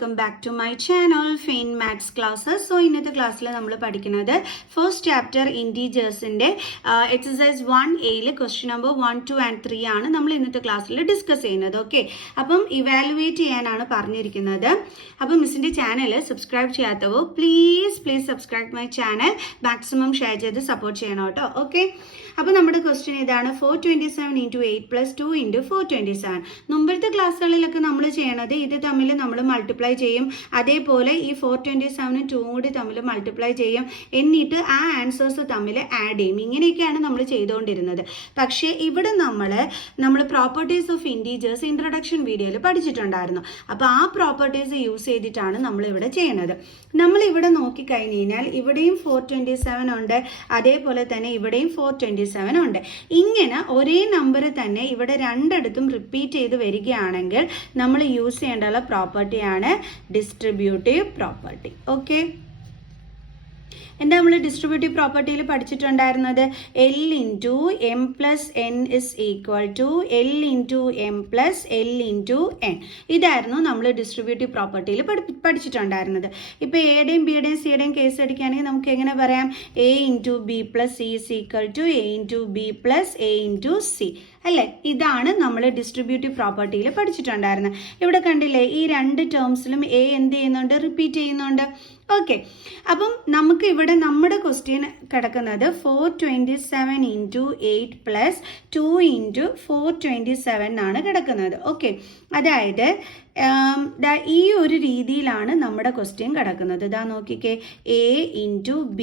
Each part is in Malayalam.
welcome back to my channel Fin Maths Classes. So ഇന്നത്തെ ക്ലാസ്സിൽ നമ്മൾ പഠിക്കുന്നത് ഫസ്റ്റ് ചാപ്റ്റർ ഇൻറ്റീജേഴ്സിൻ്റെ exercise 1A question number 1, 2 and 3 ആണ് നമ്മൾ ഇന്നത്തെ ക്ലാസ്സിൽ ഡിസ്കസ് ചെയ്യുന്നത്. ഓക്കെ, അപ്പം ഇവാലുവേറ്റ് ചെയ്യാനാണ് പറഞ്ഞിരിക്കുന്നത്. അപ്പം മിസ്സിൻ്റെ ചാനൽ സബ്സ്ക്രൈബ് ചെയ്യാത്തവോ please subscribe my channel, maximum share ചെയ്ത് സപ്പോർട്ട് ചെയ്യണം കേട്ടോ. ഓക്കെ, അപ്പോൾ നമ്മുടെ ക്വസ്റ്റ്യൻ ഇതാണ് 427 × 8 + 2 × 427. മുമ്പത്തെ ക്ലാസ്സുകളിലൊക്കെ നമ്മൾ ചെയ്യണത് ഇത് തമ്മിൽ നമ്മൾ മൾട്ടിപ്ലൈ ചെയ്യും, അതേപോലെ ഈ 427 2 കൂടി തമ്മിൽ മൾട്ടിപ്ലൈ ചെയ്യും, എന്നിട്ട് ആ ആൻസേഴ്സ് തമ്മിൽ ആഡ് ചെയ്യും. ഇങ്ങനെയൊക്കെയാണ് നമ്മൾ ചെയ്തുകൊണ്ടിരുന്നത്. പക്ഷേ ഇവിടെ നമ്മൾ പ്രോപ്പർട്ടീസ് ഓഫ് ഇൻറ്റീജേഴ്സ് ഇൻട്രൊഡക്ഷൻ വീഡിയോയിൽ പഠിച്ചിട്ടുണ്ടായിരുന്നു. അപ്പോൾ ആ പ്രോപ്പർട്ടീസ് യൂസ് ചെയ്തിട്ടാണ് നമ്മളിവിടെ ചെയ്യുന്നത്. നമ്മളിവിടെ നോക്കിക്കഴിഞ്ഞ് കഴിഞ്ഞാൽ ഇവിടെയും 427 ഉണ്ട്, അതേപോലെ തന്നെ ഇവിടെയും 427 ഉണ്ട്. ഇങ്ങനെ ഒരേ നമ്പർ തന്നെ ഇവിടെ രണ്ടിടത്തും റിപ്പീറ്റ് ചെയ്ത് വരികയാണെങ്കിൽ നമ്മൾ യൂസ് ചെയ്യേണ്ട പ്രോപ്പർട്ടിയാണ് ഡിസ്ട്രിബ്യൂട്ടീവ് പ്രോപ്പർട്ടി. ഓക്കെ, എന്താ നമ്മൾ distributive പ്രോപ്പർട്ടിയിൽ പഠിച്ചിട്ടുണ്ടായിരുന്നത്? L × m + n = L × m + L × n. ഇതായിരുന്നു നമ്മൾ ഡിസ്ട്രിബ്യൂട്ടീവ് പ്രോപ്പർട്ടിയിൽ പഠിച്ചിട്ടുണ്ടായിരുന്നത്. ഇപ്പോൾ എയുടെയും ബിയുടെയും സിയുടെയും കേസ് എടുക്കുകയാണെങ്കിൽ നമുക്ക് എങ്ങനെ പറയാം? A × b + c = A × b + A × c അല്ലേ? ഇതാണ് നമ്മൾ ഡിസ്ട്രിബ്യൂട്ടീവ് പ്രോപ്പർട്ടിയിൽ പഠിച്ചിട്ടുണ്ടായിരുന്നത്. ഇവിടെ കണ്ടില്ലേ, ഈ രണ്ട് ടേംസിലും എ എന്ത് ചെയ്യുന്നുണ്ട്? റിപ്പീറ്റ് ചെയ്യുന്നുണ്ട്. ഓക്കെ, അപ്പം നമുക്ക് ഇവിടെ നമ്മുടെ ക്വസ്റ്റ്യൻ കിടക്കുന്നത് 427 × 8 + 2 × 427 ആണ് കിടക്കുന്നത്. ഓക്കെ, അതായത് ഈ ഒരു രീതിയിലാണ് നമ്മുടെ ക്വസ്റ്റ്യൻ കിടക്കുന്നത്. ഇതാ നോക്കിക്കേ, A × b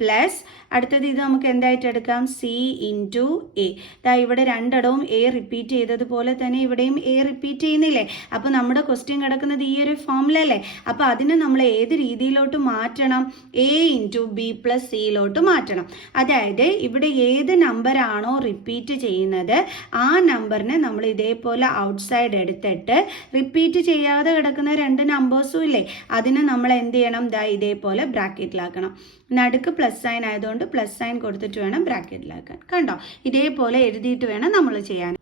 പ്ലസ് അടുത്തത് ഇത് നമുക്ക് എന്തായിട്ട് എടുക്കാം? C × A. ഇവിടെ രണ്ടിടവും എ റിപ്പീറ്റ് ചെയ്തതുപോലെ തന്നെ ഇവിടെയും എ റിപ്പീറ്റ് ചെയ്യുന്നില്ലേ? അപ്പോൾ നമ്മുടെ ക്വസ്റ്റ്യൻ കിടക്കുന്നത് ഈ ഒരു ഫോമിലല്ലേ? അപ്പോൾ അതിനെ നമ്മൾ ഏത് രീതിയിലോട്ട് മാറ്റണം? A × b + c മാറ്റണം. അതായത് ഇവിടെ ഏത് നമ്പറാണോ റിപ്പീറ്റ് ചെയ്യുന്നത് ആ നമ്പറിനെ നമ്മൾ ഇതേപോലെ ഔട്ട്സൈഡ് എടുത്തിട്ട് റിപ്പീറ്റ് ചെയ്യാതെ കിടക്കുന്ന രണ്ട് നമ്പേഴ്സും ഇല്ലേ, അതിനെ നമ്മൾ എന്ത് ചെയ്യണം? ഇതേപോലെ ബ്രാക്കറ്റിലാക്കണം. നടുക്ക് പ്ലസ് സൈൻ ആയതുകൊണ്ട് പ്ലസ് സൈൻ കൊടുത്തിട്ട് വേണം ബ്രാക്കറ്റിലാക്കാൻ. കണ്ടോ? ഇതേപോലെ എഴുതിയിട്ട് വേണം നമ്മൾ ചെയ്യാൻ.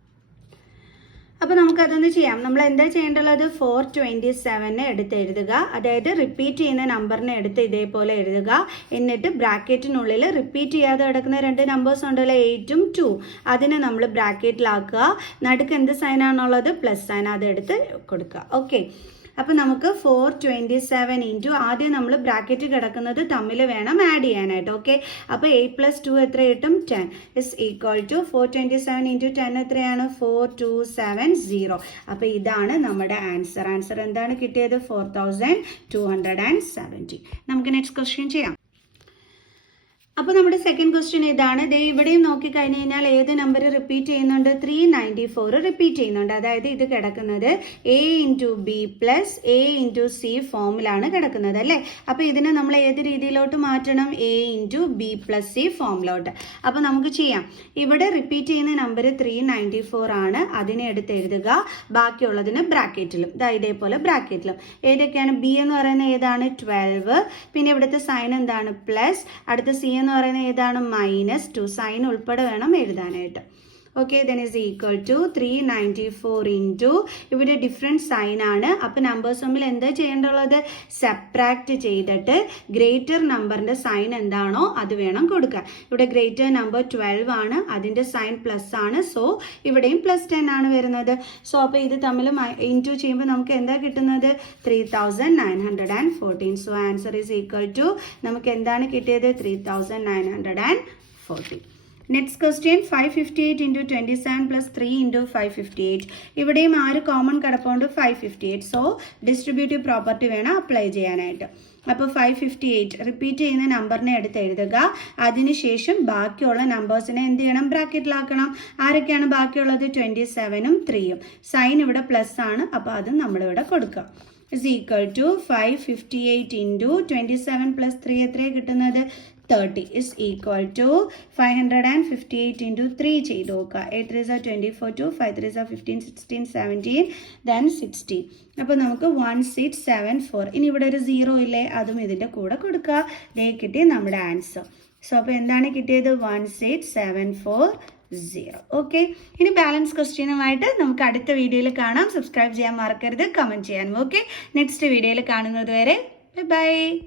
അപ്പോൾ നമുക്കതൊന്ന് ചെയ്യാം. നമ്മൾ എന്താ ചെയ്യേണ്ടത്? 427 എടുത്ത് എഴുതുക, അതായത് റിപ്പീറ്റ് ചെയ്യുന്ന നമ്പറിനെ എടുത്ത് ഇതേപോലെ എഴുതുക. എന്നിട്ട് ബ്രാക്കറ്റിനുള്ളിൽ റിപ്പീറ്റ് ചെയ്യാതെ കിടക്കുന്ന രണ്ട് നമ്പേഴ്സ് ഉണ്ടല്ലോ, 8 ഉം 2, അതിനെ നമ്മൾ ബ്രാക്കറ്റിലാക്കുക. നടുക്ക് എന്ത് സൈനാണുള്ളത്? പ്ലസ് സൈൻ, അതെടുത്ത് കൊടുക്കുക. ഓക്കെ, അപ്പോൾ നമുക്ക് 427 ആദ്യം നമ്മൾ ബ്രാക്കറ്റ് കിടക്കുന്നത് തമ്മിൽ വേണം ആഡ് ചെയ്യാനായിട്ട്. ഓക്കെ, അപ്പോൾ 8 + 2 എത്ര കിട്ടും? 10 = 427 × 10 എത്രയാണ്? 4270. അപ്പോൾ ഇതാണ് നമ്മുടെ ആൻസർ. ആൻസർ എന്താണ് കിട്ടിയത്? 4270. നമുക്ക് നെക്സ്റ്റ് ക്വസ്റ്റ്യൻ ചെയ്യാം. അപ്പോൾ നമ്മുടെ സെക്കൻഡ് ക്വസ്റ്റ്യൻ ഇതാണ്. ഇവിടെയും നോക്കിക്കഴിഞ്ഞ് കഴിഞ്ഞാൽ ഏത് നമ്പർ റിപ്പീറ്റ് ചെയ്യുന്നുണ്ട്? 394 റിപ്പീറ്റ് ചെയ്യുന്നുണ്ട്. അതായത് ഇത് കിടക്കുന്നത് A × b + A × c ഫോമിലാണ് കിടക്കുന്നത് അല്ലേ? അപ്പോൾ ഇതിനെ നമ്മൾ ഏത് രീതിയിലോട്ട് മാറ്റണം? A × b + c ഫോമിലോട്ട്. അപ്പോൾ നമുക്ക് ചെയ്യാം. ഇവിടെ റിപ്പീറ്റ് ചെയ്യുന്ന നമ്പർ 394 ആണ്, അതിനെ എടുത്ത് എഴുതുക. ബാക്കിയുള്ളതിന് ബ്രാക്കറ്റിലും ഇതേപോലെ ബ്രാക്കറ്റിലും. ഏതൊക്കെയാണ്? B എന്ന് പറയുന്നത് ഏതാണ്? 12. പിന്നെ ഇവിടുത്തെ സൈൻ എന്താണ്? പ്ലസ്. അടുത്ത C എന്ന് പറയുന്നത് ഏതാണ്? -2. സൈൻ ഉൾപ്പെടെ വേണം എഴുതാനായിട്ട്. Okay, then is equal to 394 ഇവിടെ ഡിഫറെൻറ്റ് സൈൻ ആണ്. അപ്പോൾ നമ്പേഴ്സ് തമ്മിൽ എന്താ ചെയ്യേണ്ടുള്ളത്? സെപ്പറാക്റ്റ് ചെയ്തിട്ട് ഗ്രേറ്റർ നമ്പറിൻ്റെ സൈൻ എന്താണോ അത് വേണം കൊടുക്കാൻ. ഇവിടെ ഗ്രേറ്റർ നമ്പർ 12 ആണ്, അതിൻ്റെ സൈൻ പ്ലസ് ആണ്. സോ ഇവിടെയും +10 ആണ് വരുന്നത്. സോ അപ്പോൾ ഇത് തമ്മിൽ ഇൻറ്റു ചെയ്യുമ്പോൾ നമുക്ക് എന്താ കിട്ടുന്നത്? 3914. So answer is equal to നമുക്ക് എന്താണ് കിട്ടിയത്? 3940. Next question 558 × 27 + 3 × 558. ഇവിടെയും ആര് കോമൺ കിടപ്പുണ്ട്? 558. സോ ഡിസ്ട്രിബ്യൂട്ടീവ് പ്രോപ്പർട്ടി വേണം അപ്ലൈ ചെയ്യാനായിട്ട്. അപ്പോൾ 558 റിപ്പീറ്റ് ചെയ്യുന്ന നമ്പറിനെ എടുത്ത് എഴുതുക. അതിനുശേഷം ബാക്കിയുള്ള നമ്പേഴ്സിനെ എന്ത് ചെയ്യണം? ബ്രാക്കറ്റിലാക്കണം. ആരൊക്കെയാണ് ബാക്കിയുള്ളത്? 27 ഉം 3 ഉം. സൈൻ ഇവിടെ പ്ലസ് ആണ്, അപ്പോൾ അത് നമ്മളിവിടെ കൊടുക്കുക. = 558 × 27 + 3 എത്രയാണ് കിട്ടുന്നത്? 30 = 558 × 3 ചെയ്ത് നോക്കുക. 8 3 are 24, 2 5 3 are 15, 16, 17, then 16. അപ്പോൾ നമുക്ക് 1674. ഇനി ഇവിടെ ഒരു 0 ഇല്ലേ, അതും ഇതിൻ്റെ കൂടെ കൊടുക്കുക. കിട്ടി നമ്മുടെ ആൻസർ. സോ അപ്പോൾ എന്താണ് കിട്ടിയത്? 1674 0. ഓക്കെ, ഇനി ബാലൻസ് ക്വസ്റ്റ്യനുമായിട്ട് നമുക്ക് അടുത്ത വീഡിയോയിൽ കാണാം. സബ്സ്ക്രൈബ് ചെയ്യാൻ മറക്കരുത്, കമൻറ്റ് ചെയ്യാനും. ഓക്കെ, നെക്സ്റ്റ് വീഡിയോയിൽ കാണുന്നത് വരെ ബൈ.